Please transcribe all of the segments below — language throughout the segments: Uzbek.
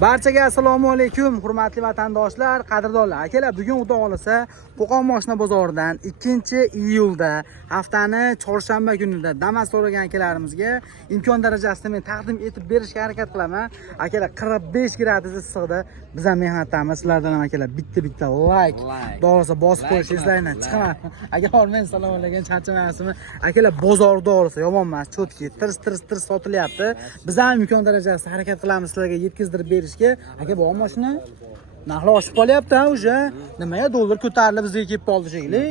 Barchaga assalomu alaykum, hurmatli vatandoshlar, qadrdonlar. Akalar, bugun xudo xolasa Qo'qon moshina bozoridan 2-iyulda haftani chorshanba kunida Damas so'ragan akalarimizga imkon darajasida men taqdim etib berishga harakat qilaman. Akalar, 45 gradus issiqda biz ham mehnatdamiz. Sizlardan ham akalar bitta like doğrusa bosib qo'yish eslayman. Chiqaman. Akalar, men salom alaykum, charchamaysizmi? Akalar, bozor doğrusa yomon emas, cho'tki, tirs sotilyapti. Biz ham imkon darajasida harakat qilamiz sizlarga yetkazdirib berishga. Aka, bu mashina narxlar oshib qolyapti-a o'sha. Nimaga dollar ko'tarilib bizga kelib qoldi shekilli?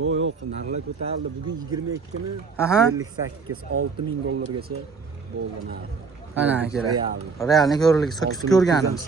Yo'q, narxlar ko'tarildi. Bugun 22 kuni 58 $6000 dollargacha bo'ldi narx. Ana akalar. Realni ko'rganimiz.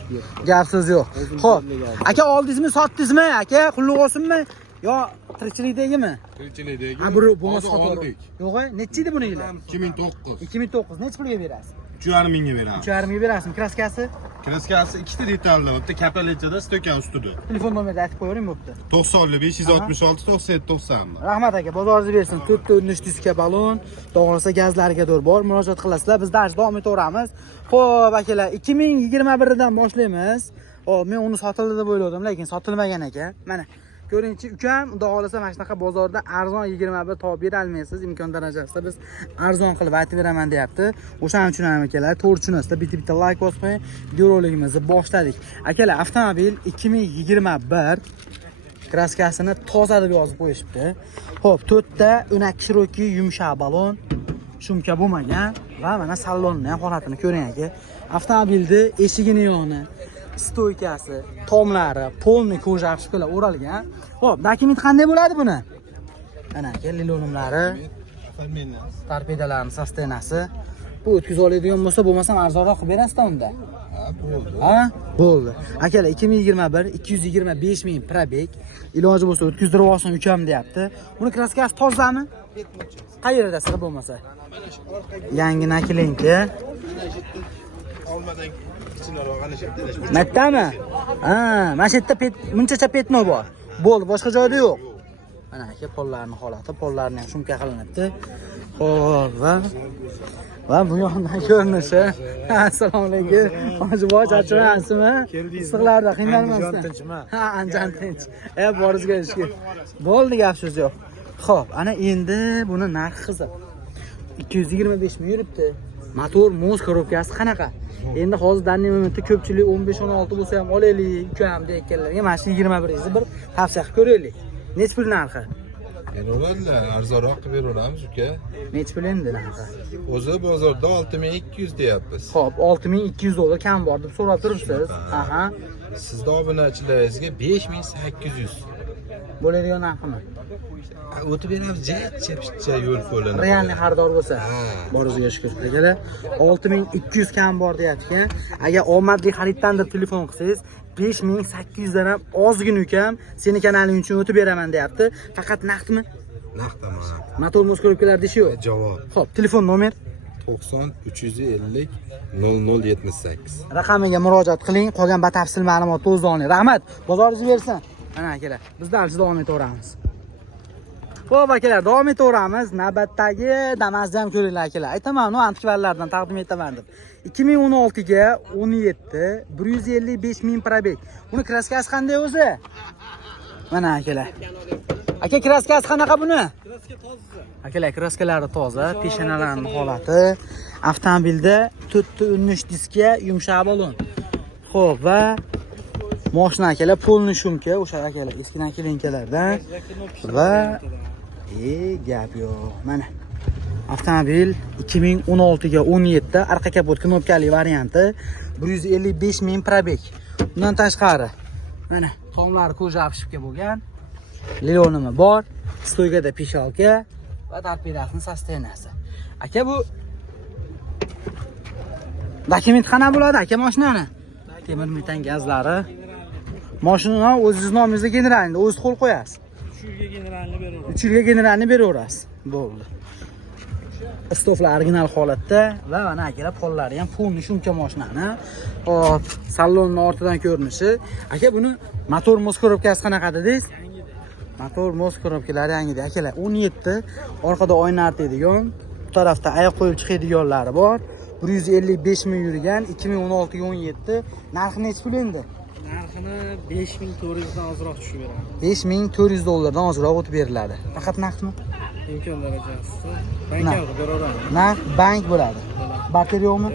Gapsiz yo'q. Xo'p, aka oldingizmi, sotdingizmi? Aka, qulluq olsinmi? Yo, tirikchilikdagimi? Tirikchilikdagi. Ha, bu bo'lmasa sotdik. Yo'q, necha edi buni yili? 2009. 2009. Necha pulga berasiz? 3,5 mingga beramiz. 3,5 mingga berasizmi? Kraskasi? Kraskasi ikkita detalda, bitta kapalechada, stokan ustida. Telefon nomerini aytib qo'yavering bo'pti. 90 566 97 90. Rahmat aka, bozoringiz bersin. 4 diska balon, to'g'risi gazlariga dor bor, murojaat qilasizlar. Biz dars davom etaveramiz. Xo'p, akalar, 2021 dan boshlaymiz. Xo'p, men uni sotildi deb o'yladim, lekin sotilmagan ekan. Mana ko'ringchi, ukam, xudo xolasa mana shunaqa bozorda arzon 21 topib bera olmaysiz, imkon darajasida biz arzon qilib aytib beraman deyapti. O'shaning uchun ham akalar, to'g'ri tushunasizlar, bitta like bosib qo'ying. Videorolikimizni boshladik. Akalar, avtomobil 2021 kraskasini toza deb yozib qo'yishibdi. Xo'p, 4 ta o'nak shiroki yumshoq balon, shumka bo'lmagan va mana salonni ham holatini ko'ring aka. Avtomobilni eshigini yoni, stoykasi, tomlari, polni koja shpila o'ralgan. Xo'p, dokument qanday bo'ladi buni? Mana aka, lilonimlari, torpedalarining sostenasi. Bu o'tkiz oladigan bo'lsa, arzonroq qilib berasiz-da unda. Ha, bo'ldi. Akalar, 2021 225 ming probek. Iloji bo'lsa o'tkazdirib olsin ukam deyapti. Buni kraskasi tozami? Qayerda sir bo'lmasa? Yangi nakilinki. Olmadan kichikroq ana shu yerda. Matdami? Ha, mana shu yerda munchacha petno bor. Bo'ldi, boshqa joyda yo'q. Mana aka, pollarning holati, pollarni ham shumka qilinibdi. Xo'p, va bu yoqdan ko'rinishi. Assalomu alaykum. Hojiboy, charchaysizmi? Issiqlarda qiynalmasdan. Ha, anjan tinch. Borizga ishga. Bo'ldi, gap so'z yo'q. Xo'p, ana endi buni narxi qiziq. 225 ming yuribdi. Motor muz korobkasi qanaqa? Endi hozir danli momentda ko'pchilik 15-16 bo'lsa ham olaylik, ukam deyotganlarga mana shu 21 ni bir tavsiya qilib ko'raylik. Nech pul narxi? E'lonlar arzonroq qilib beraveramiz uka. Nech pul endi narxi? O'zi bozorda 6200 deyapmiz. Xo'p, 6200 dollar kam bor deb so'rab turibsiz. Aha. Sizning obunachilaringizga 5800 bo'ladigan narximi? O'tib beramiz, chepcha yo'l qo'lini. Realni xaridor bo'lsa, borizga shukur. Akalar, 6200 kam bor deyapti. Agar omadli xariddan deb telefon qilsangiz, 5800 dan ham ozgina ukam, seni kanaling uchun o'tib beraman deyapti. Faqat naqdmi? Naqdman. Motor moskorovkalar deyish yo'q. Javob. Xo'p, telefon nomer 90 350 0078. raqamiga murojaat qiling. Qolgan batafsil ma'lumotni o'zida oling. Rahmat, bozoringiz bersin. Mana akalar, biz darsda davom etaveramiz. Xo'p akalar, davom etaveramiz. Navbatdagi Damas'ni ham ko'ringlar akalar. Aytaman, antikvarlardan taqdim etaman deb. 2016 ga 17 155 ming probek. Buni kraskasi qanday o'zi? Mana akalar. Aka, kraskasi qanaqa buni? Kraska toza. Akalar, kraskalari toza, peshonalarining holati. Avtomobilda 4 ta 13 diska yumshoq balon. Xo'p, va mashina akalar polni shumka, o'sha akalar eski nakilinkalardan va gap yo'q. Mana avtomobil 2016 ga 17 da arqa kapot knopkali varianti, 155 ming probek. Bundan tashqari mana tomlari koja apshibga bo'lgan. Lilonimi bor, stoykada peshalka va torpedasining sostenasi. Aka, bu dokument qanaqa bo'ladi aka mashinani? Temir metan gazlari. Mashina o'zingiz nomingizda generalni o'zingiz qo'l qo'yasiz. 3 yilga generalni beraverasiz. Bo'ldi. Stoflar original holatda va mana akalar pollari ham polni shumka mashinani. Hop, salonning ortidan ko'rinishi. Aka, buni motor moskorovkasi qanaqa dedingiz? Motor mos korobkalari yangida akalar 17, orqada oyna artadigan, bu tarafda oyoq qo'yib chiqadiganlari bor. 155 ming yurgan 2016-17. Narxi necha pul endi? Narxini 5400 dan ozroq tushib beramiz. 5400 dollardan ozroq o'tib beriladi. Faqat naqdmi? Imkon darajasida. Bankka beraveramiz. Naqd bank bo'ladi. Barter yo'qmi?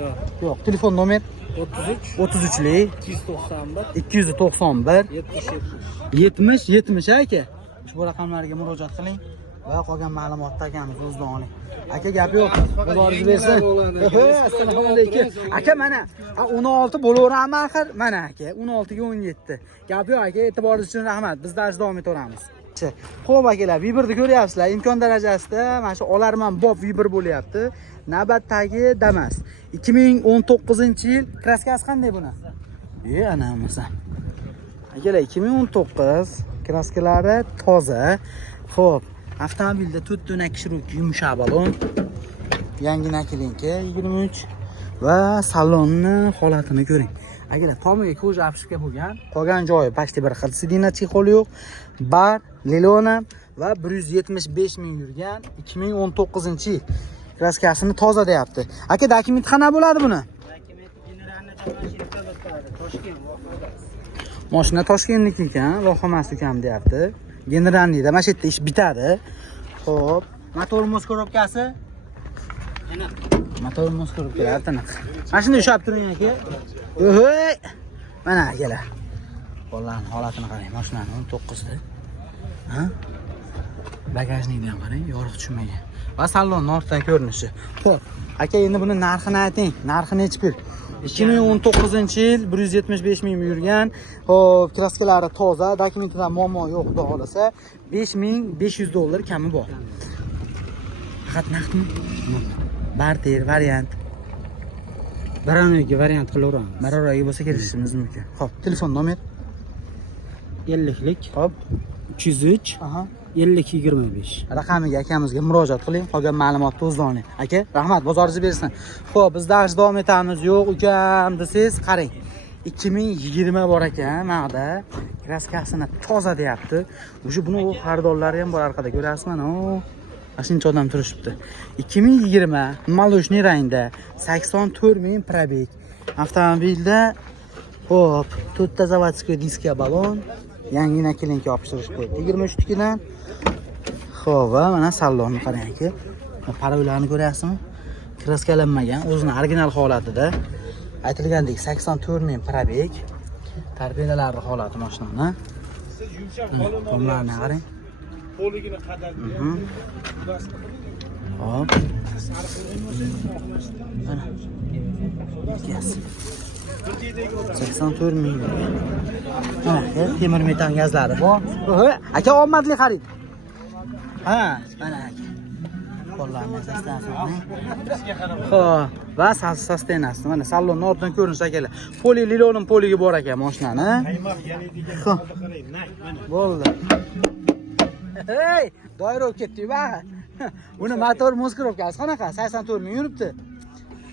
Yo'q. Telefon nomer 33 lik 291 291 70 aka. Ushbu raqamlarga murojaat qiling va qolgan ma'lumotni akamiz o'zidan oling. Aka gap yo'q. Bozoringiz bersin. Assalomu alaykum. Aka mana 16 bo'laverami axir? Mana aka 16 ga 17. Gap yo'q aka, e'tiboringiz uchun rahmat. Biz dars davom etaveramiz. Xo'p akalar, Viberni ko'ryapsizlar. Imkon darajasida mana shu olarman bob Viber bo'lyapti. Navbatdagi Damas. 2019-yil kraskasi qanday buni? Ana masalan. Akalar 2019 kraskalari toza. Xo'p, avtomobilda 4 dona kishirovka yumshoq balon. Yangi nakilinka 23 va salonni holatini ko'ring. Akalar, tomiga ko'z apishga bo'lgan. Qolgan joyi почти bir xil. Sidina chexoli yo'q. Bar, Lelona va 175 ming yurgan 2019-yil. Kraskasini toza deyapti. Aka, dokument qana bo'ladi buni? Mashina Toshkentniki ekan, Vohxomas ukam deyapti. Generalniyda mana shu yerda ish bitadi. Xo'p, motor moskorovkasi? Ana, motor moskorovkalar tiniq. Mana shunday ushlab turing aka. Ohoy! Mana akalar. Qo'llarning holatini qarang, mashinani 19 da. Ha? Bagajnikni ham qarang, yorug' tushmagan. Va salonni ortdan ko'rinishi. Xo'p, aka endi buni narxini ayting. Narxi necha pul? 2019-yil 175 ming yurgan. Xo'p, kraskalari toza, dokumentida muammo yo'q, xudo xolasa 5500 dollar kami bor. Faqat naqdmi? Barter variant. Baronoga variant qilaveramiz. Maroraga bo'lsa kelishimiz mumkin. Xo'p, telefon nomer 50 lik. Xo'p, 303 aha. 5025. Raqamiga akamizga murojaat qiling, qolgan ma'lumotni o'zidan oling. Aka, rahmat, bozoringiz bersin. Xo'p, biz dars davom etamiz. Yo'q, ukam desiz, qarang. 2020 bor ekan, maqda. Kraskasini toza deyapti. O'sha buni xaridorlari ham bor orqada, ko'rasizmi? Mana shuncha odam turishibdi. 2020 maloshniy rangda 84 ming probeg. Avtomobilda xo'p, 4 ta zavodskiy diska balon, yangi nakilinka yopishtirib qo'ydi. 23 tikidan. Xo'p, va mana salonni qarang aka. Paroylarni ko'ryapsizmi? Kraskalanmagan, o'zini original holatida. Aytilgandek 84 ming probeg. Torpedalari holati mashinani. Tomlarni qarang. Qo'ligini qadar. Hop. Mana. Yes. 84 ming. Mana, temir metan gazlari bor. Aka, omadli xarid. Ha, mana aka. Qo'llarni tashlasin. Xo'p, va sustenasi. Mana salonni ortidan ko'rinish akalar. Poli lilonim poliga bor ekan mashinani. Xo'p. Bo'ldi. Hey, doira olib ketdik-ba. Buni motor moskirovkasi qanaqa? 84 ming yuribdi.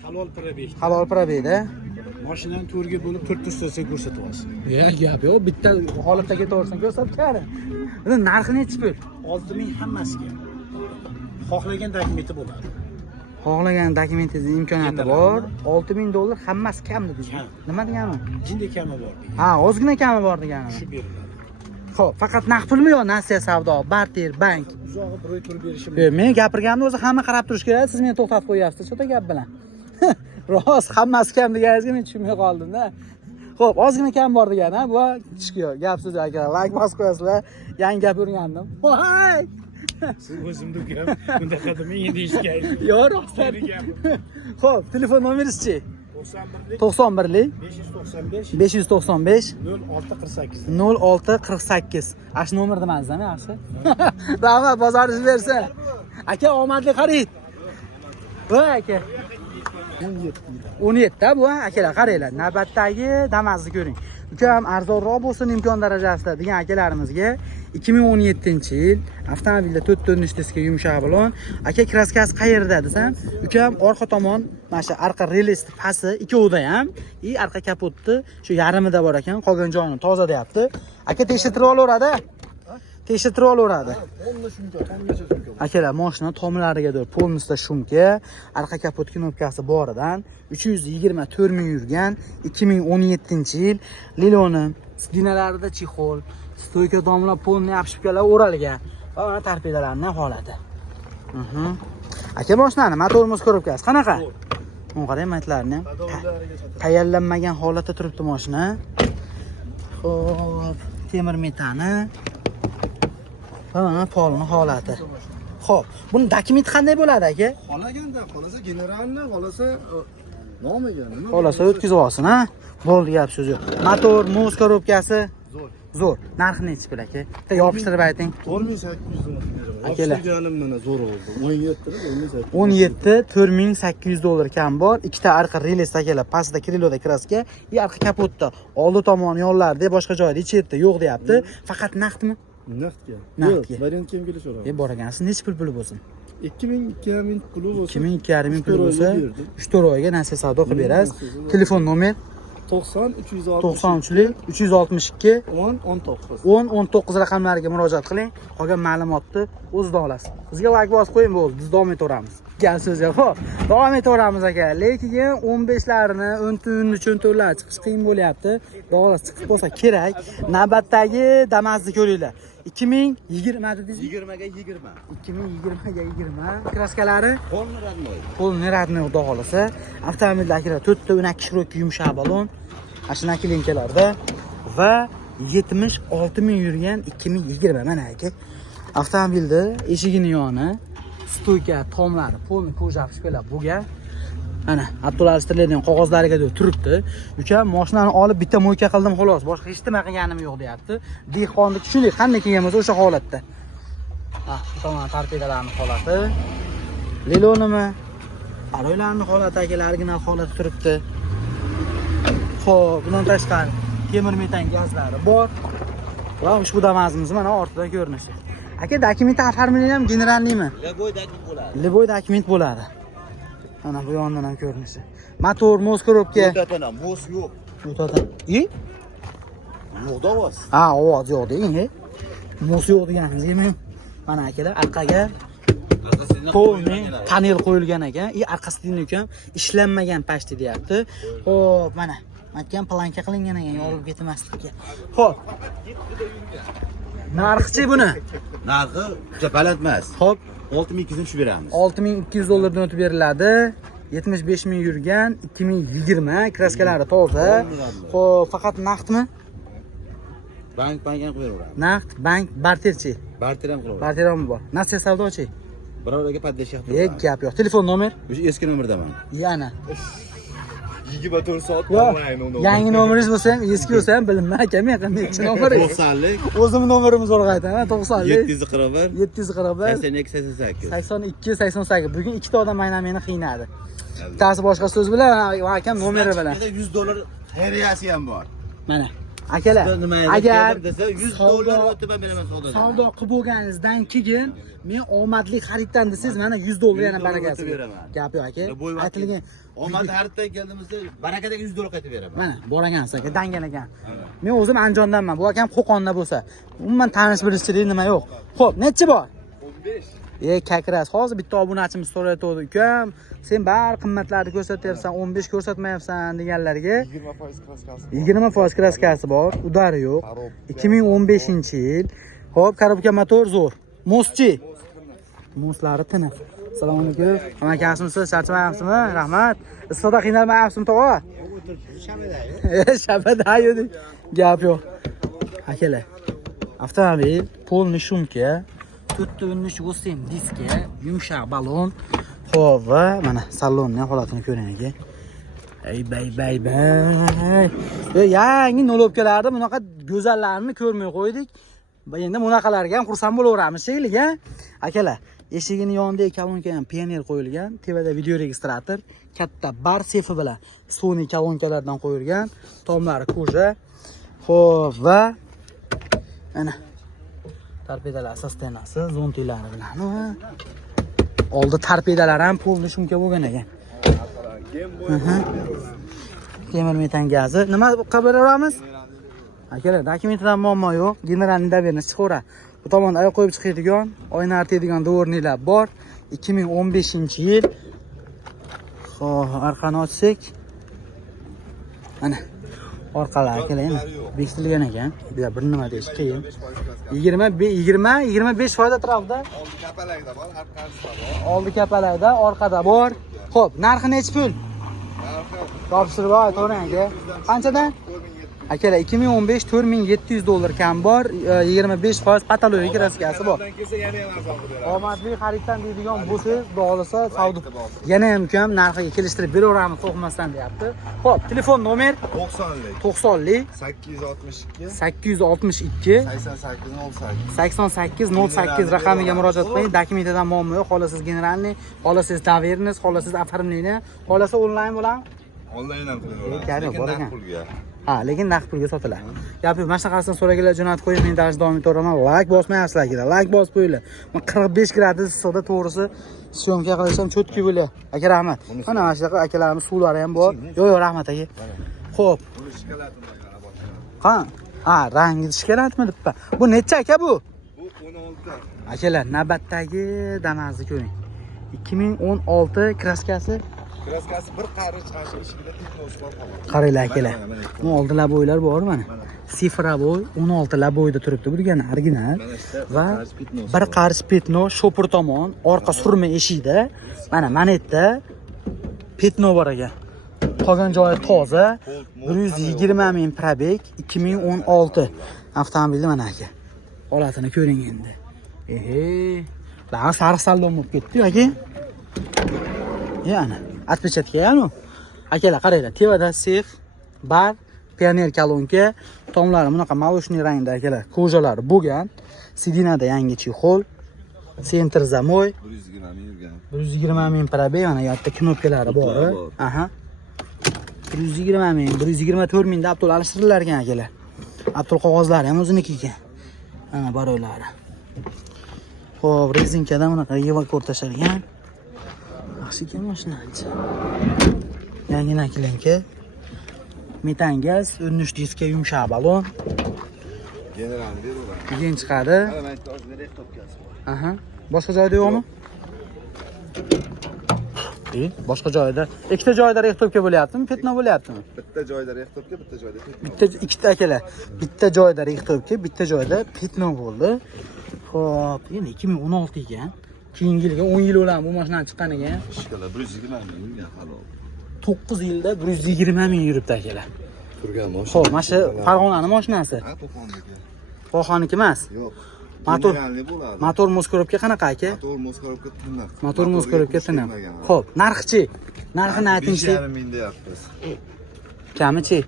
Halol probeg. Halol probegda. Mashinani to'rga bo'lib 4 ustasi ko'rsatyapsiz. Gap yo'q, bitta holatda ketaversin, ko'rsatgani. Buni narxi necha pul? 6000 hammasiga. Xohlagan dokumenti bo'ladi. Xohlagan dokumentingiz imkoniyati bor. 6000 dollar hammasi kam dedi. Nima degani? Jinda kami bor. Ha, ozgina kami bor degani. Shu beriladi. Xo'p, faqat naqd pulmi yo nasiya savdo, barter, bank? Uzog'i bir oy turib berishim Men gapirganimda o'zi hamma qarab turish kerak. Siz meni to'xtatib qo'yapsiz, cho'ta gap bilan. Rost, hammasi kam deganingizga men tushunmay qoldim-da. Xo'p, ozgina kam bor degani, bu kichik gap so'z aka. Like bos qo'yasizlar. Yangi gap o'rgandim. Voy! Siz o'zimda ukam, bunda qadiming endi ishlaydi. Yo'q, rost. Xo'p, telefon nomeringiz-chi? 91 lik 595 0648 0648. Ash nomer demadingiz-mi, yaxshi? Rahmat, bozoringiz bersin. Aka, omadli xarid. Voy aka. 17 bu akalar, qaranglar. Navbatdagi Damas'ni ko'ring. Ukam arzonroq bo'lsin imkon darajasida degan akalarimizga 2017-yil avtomobilda 4 to'rtinish diska yumshoq balon. Aka, kraskasi qayerda desam, ukam orqa tomon, mana shu arqa relist pasi ikkovida ham, arqa kapotni shu yarimida bor ekan, qolgan joyini toza deyapti. Aka, tekshirtirib olaveradi. tekshirtirib olaveradi. Polni shumka, tomgacha shumka. Akalar, mashina tomlarigadir polnisda shumka, arqa kapot knopkasi boridan 324 ming yurgan, 2017-yil. Liloni sidinalarida chexol, stoyka domla polni yapishibkalar o'ralgan. Va mana torpedalarning holati. Aka, mashinani motorimiz korobkasi qanaqa? Mana qarang, matlarni. Tayyorlanmagan holatda turibdi mashina. Xo'p, temir metani. Mana polni holati. Xo'p, buni dokumenti qanday bo'ladi aka? Qolaganda, qolasa generalni, qolasa nomiga nima? Qolasa o'tkazib olsin, ha? Bo'ldi, gap so'z yo'q. Motor, muz korobkasi zo'r. Narxi nechi pul aka? Bitta yopishtirib ayting. 4800 so'm. Akalar. Olganim mana zo'r bo'ldi. 17 $17,800 kam bor. Ikkita arqa reles akalar, pastda kriloda kraska, arqa kapotda, oldi tomoni yonlarida, boshqa joyda ichetda yo'q deyapti. Faqat naqdmi? Naqdga. Naqdga. Variant kim kelishaveradi? Bor ekansiz, necha pul bo'lsin? 2000 puli bo'lsa, 2200 pul bo'lsa, 3-4 oyga nasiya savdo qilib berasiz. Telefon nomer 90 360 93 362 10 19. 10-19 raqamlariga murojaat qiling. Qolgan ma'lumotni o'zida olasiz. Bizga like bosib qo'ying, bo'ldi. Biz davom etaveramiz. Gap so'z yo'q. Xo'p, davom etaveramiz aka. Lekin 15larini 14 chiqish qiyin bo'lyapti. Bog'las chiqib bo'lsa kerak. Navbatdagi Damas'ni ko'ringlar. 2020 dedingiz? 20 ga 20. 2020 ga 20. Kraskalari Polni radnoy. Polni radnoy xudo xolasa. Avtomobilda akalar 4 ta 12 shirok yumshoq balon. Ashnaki linkalarda va 76 ming yurgan 2020 mana aka. Avtomobilda eshigini yoni, stoyka, tomlari, polni ko'rjapishkalar bo'lgan. Mana, aktuallashtiriladigan qog'ozlariga turibdi. Ukam mashinani olib bitta mo'yka qildim xolos. Boshqa hech nima qilganim yo'q deyapti. Dehqonniki shunday qanday kelgan bo'lsa o'sha holatda. Ha, tomon torpedalarning holati. Lilonimi? Aloylarning holati akalar original holatda turibdi. Xo'p, bundan tashqari temir metan gazlari bor. Va ushbu Damas'imiz mana ortida ko'rinishi. Aka, dokument оформление ham generalnimi? Leboy dokument bo'ladi. Leboy dokument bo'ladi. Mana bu yondan ham ko'rinishi. Motor, mos korobka. O'tatana, mos yo'q. O'tadi. Yo'qda ovoz. Ha, ovoz yo'q deng, mos yo'q deganingizmi? Mana akalar, arqaga polni panel qo'yilgan ekan. Arqasidan ham ishlanmagan pashti deyapti. Xo'p, mana aytgan planka qilingan ekan, yorilib ketmaslikka. Xo'p. Narxi buni? Narxi juda baland emas. Xo'p, 6200 tushib beramiz. $6200 dan o'tib beriladi. 75 ming yurgan 2020 kraskalari toza. Xo'p, faqat naqdmi? Bank ham qilib beraveramiz. Naqd, bank, barterchi. Barter ham qilaveramiz. Barter ham bor. Nasiya savdochi. Birovlarga paddashyapti. Gap yo'q. Telefon nomer? O'sha eski nomerdaman. Yana. 24 soat Yangi nomeringiz bo'lsa ham, eski bo'lsa ham bilinmay aka, men qanday nomer? 90lik. O'zimning nomerimiz bor aytaman, 90lik. 741 741 82 88. 82 88. Bugun ikkita odam aynan meni qiynadi. Bittasi boshqa so'z bilan, akam nomeri bilan. $100 xayriyasi ham bor. Mana. Akalar, agar $100 o'tib beraman savdoda. savdo qilib bo'lganingizdan keyin men omadli xariddan desangiz mana $100 yana barakasi. Gap yo'q aka. Aytilgan Omad xariddan keldimizda barakadagi $100 qaytib beraman. mana bor ekansiz aka, dangan ekan. Men o'zim Andijondanman. Bu akam Qo'qonda bo'lsa, umuman tanish bilishchilik nima yo'q. Xo'p, nechi bor? 15. Kakras, hozir bitta obunachimiz so'rayotdi ukam. Sen bar qimmatlarni ko'rsatyapsan, 15 ko'rsatmayapsan deganlarga 20% kraskasi bor, udari yo'q. 2015-yil. Xo'p, korobka motor zo'r. Moschi. Moslari tiniq. Assalomu alaykum. Amakasimiz, charchamayapsizmi? Rahmat. Issiqda qiynalmayapsizmi, tog'a? Shabadayu. Gap yo'q. Akalar. Avtomobil polni shumka, 4.8 diska, yumshoq balon. Xo'p, va mana salonning holatini ko'ring aka. Ey bay. Yangi nolobkalarda bunaqa go'zallarni ko'rmay qo'ydik. Endi bunaqalarga ham xursand bo'laveramiz shekilli, ha? Akalar, eshigini yonida kolonka ham pioner qo'yilgan, tevada video registrator, katta bar sefi bilan Sony kolonkalardan qo'yilgan, tomlari koja. Xo'p, va mana torpedalar sostenasi, zontilari bilan. Oldi torpedalar ham polni shumka bo'lgan ekan. Temir metan gazi. Nima qilib beramiz? Akalar, dokumentidan muammo yo'q. Generalni daberni chiqaveradi. Bu tomonda oyoq qo'yib chiqadigan, oyna artadigan dvorniklar bor. 2015-yil. Xo'p, orqani ochsak. Mana orqalari kelaymi? Bekitilgan ekan. Bir nima deyish qiyin. 25% atrofida. Oldi kapalakda bor, orqasida bor. Oldi kapalakda, orqada bor. Xo'p, narxi necha pul? Topshirib voy, to'g'ri aka. Qanchadan? Akalar 2015 4700 dollar kam bor, 25% patologik kraskasi bor. Kelsa yana ham arzon beradi. Omadli xariddan deydigan bo'lsangiz, bog'lasa savdo yana ham kam narxiga kelishtirib beraveramiz to'xtamasdan deyapti. Xo'p, telefon nomer 90lik 90lik 862 862 8808. 8808 raqamiga murojaat qiling. Dokumentidan muammo yo'q. Xohlasangiz generalniy, xohlasangiz doverniz, xohlasangiz оформление, xohlasa onlayn bo'lam. Onlayn ham qilaveramiz. Lekin Lekin bor naqd ekan. pulga. Ha, lekin naqd pulga sotiladi. Gap yo'q, mana shunaqasini so'raganlar jo'natib qo'ying, men dars davom etaveraman. Like bosmayapsizlar kerak. Like bosib qo'yinglar. Men 45 gradus issiqda to'g'risi syomka qilishim cho'tki bo'ladi. Aka rahmat. Mana mana shunaqa akalarimiz suvlari ham bor. Yo'q, rahmat aka. Xo'p. Buni shikolatini qarab olsangiz. Ha, ha, rangi shikolatmi debpa. Bu necha aka bu? Bu 16. Akalar, navbatdagi Damaz'ni ko'ring. 2016 kraskasi. Kraskasi bir qarich qarshi eshigida teknos bor qoladi. Qaranglar akalar. Bu oldilar bo'ylar bor mana. Sifra bo'y 16 laboyda turibdi. Bu degani original va bir qarich petno shopur tomon, orqa surma eshikda. Mana manetda petno bor ekan. Qolgan joyi toza. 120 ming probeg 2016 avtomobilni mana aka. Holatini ko'ring endi. Daha sariq salon bo'lib ketdi aka. Yana отпечатка yana. Akalar qaranglar, tevada sef, bar, pioner kolonka, tomlari bunaqa молочный rangda akalar. Ko'jalari bo'lgan. Sidinada yangi chexol, sentr zamoy, 120 ming yurgan. 120 ming probeg, mana yoqda knopkalari bor. Aha. 120 ming, 124 mingda Abdul alishtirilgan ekan akalar. Abdul qog'ozlari ham o'ziniki ekan. Mana baroylari. Xo'p, rezinkada bunaqa yeva ko'rtashilgan. Yaxshi ekan mashina. Yangi naklinka. Metan gaz, 13 diska yumshoq balon. General beradi. Keyin chiqadi. Mana men hozir topgasi bor. Aha. Boshqa joyda yo'qmi? Boshqa joyda. Ikkita joyda rehtobga bo'lyaptimi? Petno bo'lyaptimi? Bitta joyda rehtobga, bitta joyda petno. Bitta ikkita akalar. Bitta joyda rehtobga, bitta joyda petno bo'ldi. Xo'p, endi 2016 ekan. Keyingi yilga 10 yil o'lan bu mashina chiqqaniga. Shikola 120 ming yurgan halol. 9 yilda 120 ming yuribdi akalar. Turgan mashina. Xo'p, mana shu Farg'onaning mashinasi. Ha, Qo'qondagi. Qo'qonniki emas. Yo'q. Motor Generalniy bo'ladi. motor moskorobga qanaqa aka? Motor moskorobga tinib. Motor moskorobga tinib. Xo'p, narxi-chi? Narxini ayting-chi. 5,5 ming deyapmiz. Kami-chi?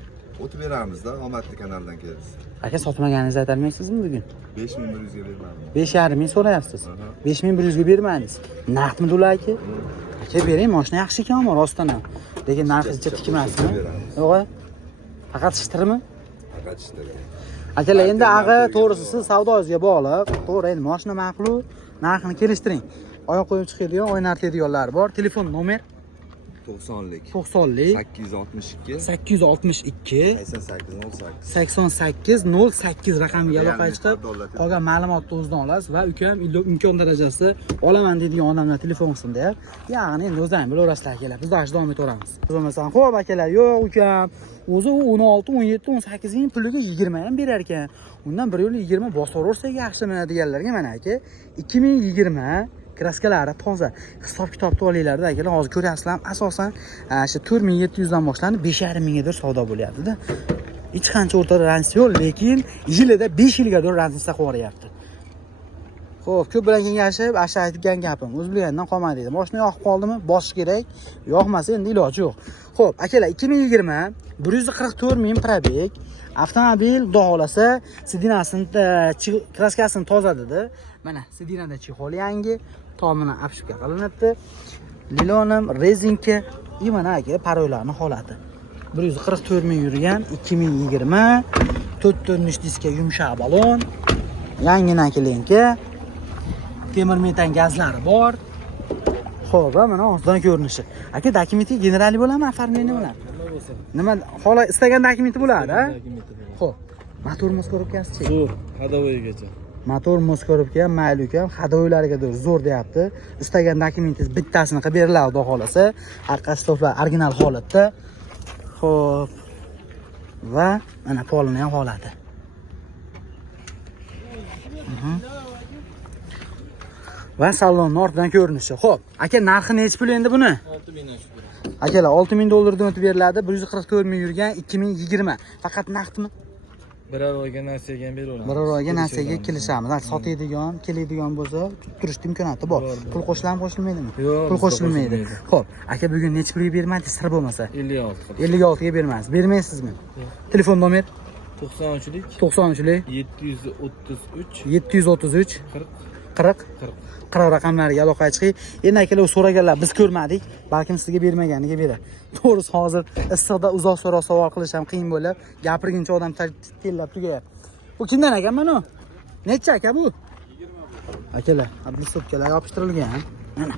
O'tib beramizda, omadli kanaldan kelasiz. Aka sotmaganingizni aytolmaysizmi bugun? 5100 ga beramiz. 5,5 ming so'rayapsiz. 5100 ga bermaysiz. Naqdmi do'lar aka? Aka bering, mashina yaxshi ekanmi rostdan ham. Lekin narxi tikmasmi? Yo'q. Faqat ishtirmi? Faqat ishtirmi. Akalar, endi ag'i to'g'risi siz savdozga bog'liq. To'g'ri, endi mashina ma'qul, narxini kelishtiring. Oyoq qo'yib chiqadigan, o'ynatadiganlar bor. Telefon nomer 90lik 90lik 862 862 8808. 8808 raqamiga aloqa chiqib, qolgan ma'lumotni o'zidan olasiz va ukam imkon darajasida olaman deydigan odamlar telefon qilsin deyap. Ya'ni endi o'zlaringiz bilaverasizlar akalar. Biz dash davom etaveramiz. Bo'lmasam, xo'p akalar, yo'q ukam, o'zi 16, 17, 18 ming puliga 20 ham berar ekan. Undan bir yo'l 20 bosaversak yaxshimi deganlarga mana aka 2020 kraskalari toza. Hisob kitobni olinglar-da akalar. Hozir ko'ryapsizlar, asosan shu 4700 dan boshlanib 5,5 mingga so'da bo'lyapti-da. Hech qancha o'rtada ransiya yo'q, lekin yilida 5 yilgadir ransiya qo'yapti. Xo'p, ko'p bilan kengashib, asha aytgan gapim o'z bilganidan qolmadi dedi. Mashina yoqib qoldimi? Bosish kerak. Yoqmasa endi iloji yo'q. Xo'p, akalar 2020 144 ming probeg. Avtomobil xohlasa sidinasini, kraskasini tozaladi. Mana sidinada chexol yangi, tomini apshubga qilinibdi. Lilonim, rezinka, mana aka paroylarni holati. 144 ming yurgan 2020 4 diska yumshoq balon, yangi naklinka, temir metan gazlari bor. Xo'p, mana o'zidan ko'rinishi. Aka, dokumenti generali bo'ladimi, оформление bo'ladi? Nima xola istagan dokumenti bo'ladi, ha? Xo'p, motor moskorobkasi-chi? Zo'r, hadovoygacha. Motor Moskorobga ham, mayli ham, hadoylariga zo'r deyapti. Istagan dokumentingiz bittasini qilib beriladi, xudo xolasa. Arqa stoflar original holatda. Xo'p. Va mana polni ham holati. Va salonni ortidan ko'rinishi. Xo'p, aka narxi necha pul endi buni? 6000 dan shu. Akalar 6000 dollardan o'tib beriladi. 144 ming yurgan 2020. Faqat naqdmi? Birar oyga nasiyaga ham beraveramiz. Biror oyga nasiyaga kelishamiz. Sotadigan, keladigan bo'lsa, turish imkoniyati bor. Pul qo'shiladimi, qo'shilmaydimi? Yo'q, pul qo'shilmaydi. Xo'p, aka bugun necha pulga bermadingiz, sir bo'lmasa? 56. 56 ga bermaysiz. Bermaysizmi? Telefon nomer 93lik 93lik 733 733 40 40 40 raqamlariga aloqaga chiqing. Endi akalar so'raganlar biz ko'rmadik, balkim sizga bermaganiga beradi. To'g'risi hozir issiqda uzoq so'roq savol qilish ham qiyin bo'lib, gapirguncha odam tellab tugayapti. Bu kimdan aka mana? Necha aka bu? 20. Akalar, ablisopkalar yopishtirilgan. Mana.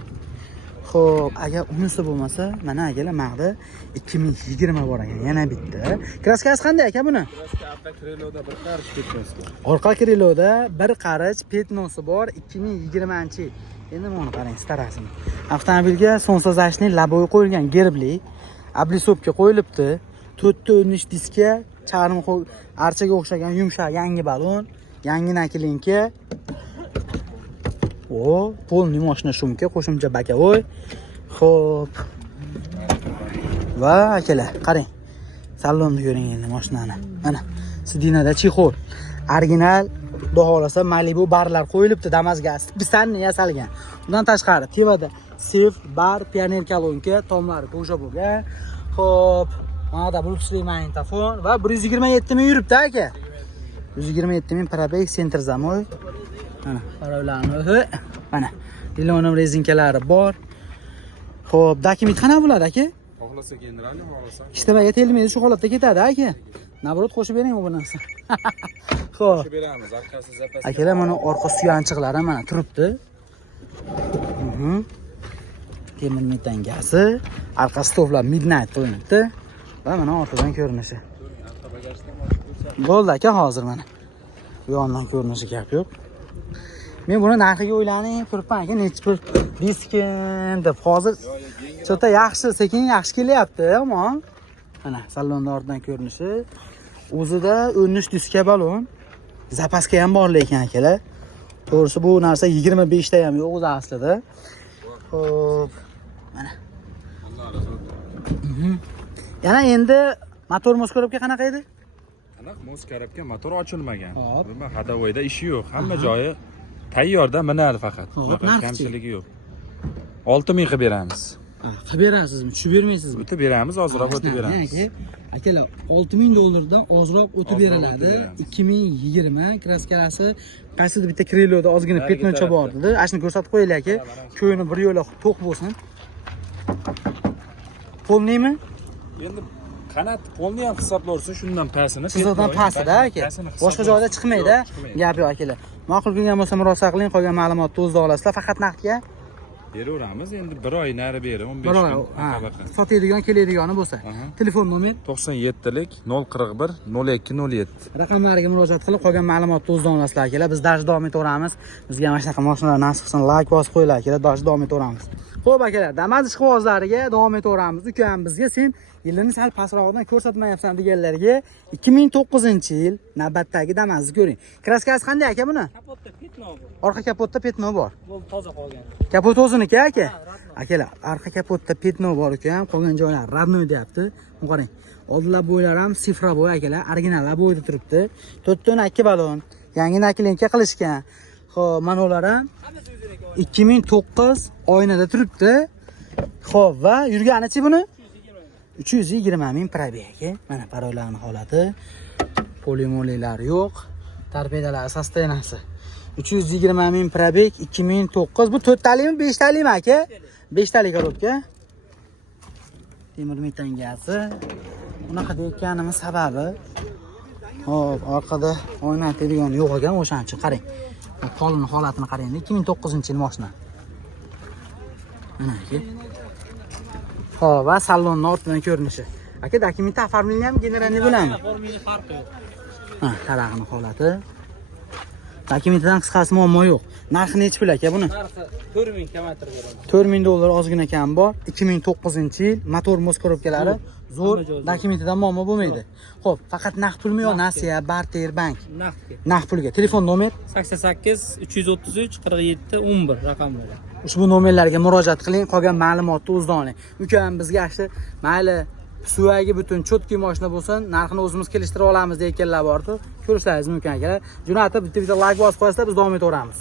Xo'p, agar unisi bo'lmasa, mana akalar mag'da 2020 bor ekan, yana bitta. Kraskasi qanday aka buni? Kraska kriloda bir qarich ketmosi. Orqa kriloda bir qarich petnosi bor, 2020-yil. Endi buni qarang, starasini. Avtomobilga sonsozashning laboy qo'yilgan gerbli, ablisopka qo'yilibdi. 4 ta o'rnish diska, charm archaga o'xshagan yumshoq yangi balon, yangi nakilinka. O, polni mashina shumka, qo'shimcha bakavoy. Xo'p. Va akalar, qarang. Salonni ko'ring endi mashinani. Mana, sidinada chexol. Original, xudo xolasa Malibu barlar qo'yilibdi, Damas'ga spisanni yasalgan. Undan tashqari tevada sef, bar, pioner kolonka, tomlari bo'sha bo'lgan. Xo'p, mana da bluetooth magnitofon va 127 ming yuribdi aka. 127 ming probeg, sentr zamoy. Mana, parollarni, mana, Dilonim rezinkalari bor. Xo'p, dokument qana bo'ladi aka? Xohlasa generalni, xohlasa. Ishtibaga telmaydi, shu holatda ketadi aka. Nabrot qo'shib bering bu narsa. Xo'p. Qo'shib beramiz, arkasi zapas. Akalar mana orqa suyanchiqlari mana turibdi. Temir metangasi, arqa stoflar midnight qo'yilibdi va mana ortadan ko'rinishi. Bo'ldi aka, hozir mana. Bu yondan ko'rinishi gap yo'q. Men buni narxiga o'ylanib turibman aka, necha pul diskin deb. Hozir chota yaxshi, sekin yaxshi kelyapti, ammo mana salonning ortidan ko'rinishi. O'zida 13 diska balon, zapaska ham bor lekin akalar. To'g'risi bu narsa 25 ta ham yo'q o'zi aslida. Xo'p, mana. Yana endi motor Moskorobga qanaqa edi? Aniq Moskorobga motor ochilmagan. Hop. Nima hadavoyda ishi yo'q. Hamma joyi tayyorda minadi faqat. Hop, Bunaqa kamchiligi yo'q. 6000 qilib beramiz. Qilib berasizmi? Tushib bermaysizmi? O'tib beramiz, ozroq o'tib beramiz. Akalar, 6000 dollardan ozroq o'tib beriladi. beramiz. 2020 kraskalasi qaysidir bitta kriloda ozgina petnocha bor dedi. Ashni ko'rsatib qo'yaylik aka. Ko'yini bir yo'la to'q bo'lsin. Polnimi? Endi qanot polni ham hisoblarsa shundan pasini. Sizdan pastida aka. Boshqa joyda chiqmaydi. Gap yo'q akalar. Ma'qul kelgan bo'lsa murosa qiling, qolgan ma'lumotni o'zida olasizlar. Faqat naqdga beraveramiz. Endi 1 oy nari berib 15 bir oy, kun. sotadigan keladigani bo'lsa. Telefon nomer 97lik 041 0207. raqamlariga murojaat qilib qolgan ma'lumotni o'zida olasizlar akalar. Biz dash davom etaveramiz. Bizga mana shunaqa mashinalar nasib qilsin, like bosib qo'yinglar akalar, dash davom etaveramiz. Xo'p akalar, Damas ishqibozlariga davom etaveramiz. Ukam bizga sen yilini sal pastroqdan ko'rsatmayapsan deganlarga 2009-yil navbatdagi Damas'ni ko'ring. Kraskasi qanday aka buni? Kapotda petno bor. Orqa kapotda petno bor. Bu toza qolgan. Kapot o'ziniki aka. Akalar, arqa kapotda petno bor ekan, qolgan joylar radnoy deyapti. Qarang. Oldinlar bo'ylar ham sifra bo'y akalar, original bo'yda turibdi. 4 ta 2 balon, yangi nakilinka qilishgan. Xo'p, manolar ham 2009 oynada turibdi. Xo'p, va yurganichi buni? 320 ming probegi. Mana parollarning holati. Polimolilar yo'q. Torpedalar sostenasi. 320 ming probeg 2009. Bu 4 talikmi, 5 talikmi aka? 5 talik korobka. Temir metangasi. Bunaqa deyotganimiz sababi, hop, orqada o'ynatadigan yo'q ekan, o'shaning uchun qarang. Polning holatini qarang. 2009-yil mashina. Mana aka. Xo'p, va salonning ortidan ko'rinishi. Aka, dokument oformligi ham generalniy bilanmi? Formuli farqi yo'q. Tarag'ini holati. Dokumentidan qisqasi muammo yo'q. Narxi nechi pul aka buni? Narxi 4000 kamaytirib beramiz. 4000 dollar ozgina kam bor. 2009-yil, motor mos korobkalari zo'r. Dokumentidan muammo bo'lmaydi. Xo'p, faqat naqd pulmi yo nasiya, barter, bank? Naqdga. Naqd pulga. Telefon nomer 88 333 47 11 raqam bo'ladi. ushbu nomerlarga murojaat qiling, qolgan ma'lumotni o'zida oling. Ukam bizga yaxshi mayli suvagi butun chotki mashina bo'lsin, narxini o'zimiz kelishtirib olamiz deganlar bordi. Ko'rishlaringiz mumkin akalar. Jo'natib bitta like bosib qo'yasizlar, biz davom etaveramiz.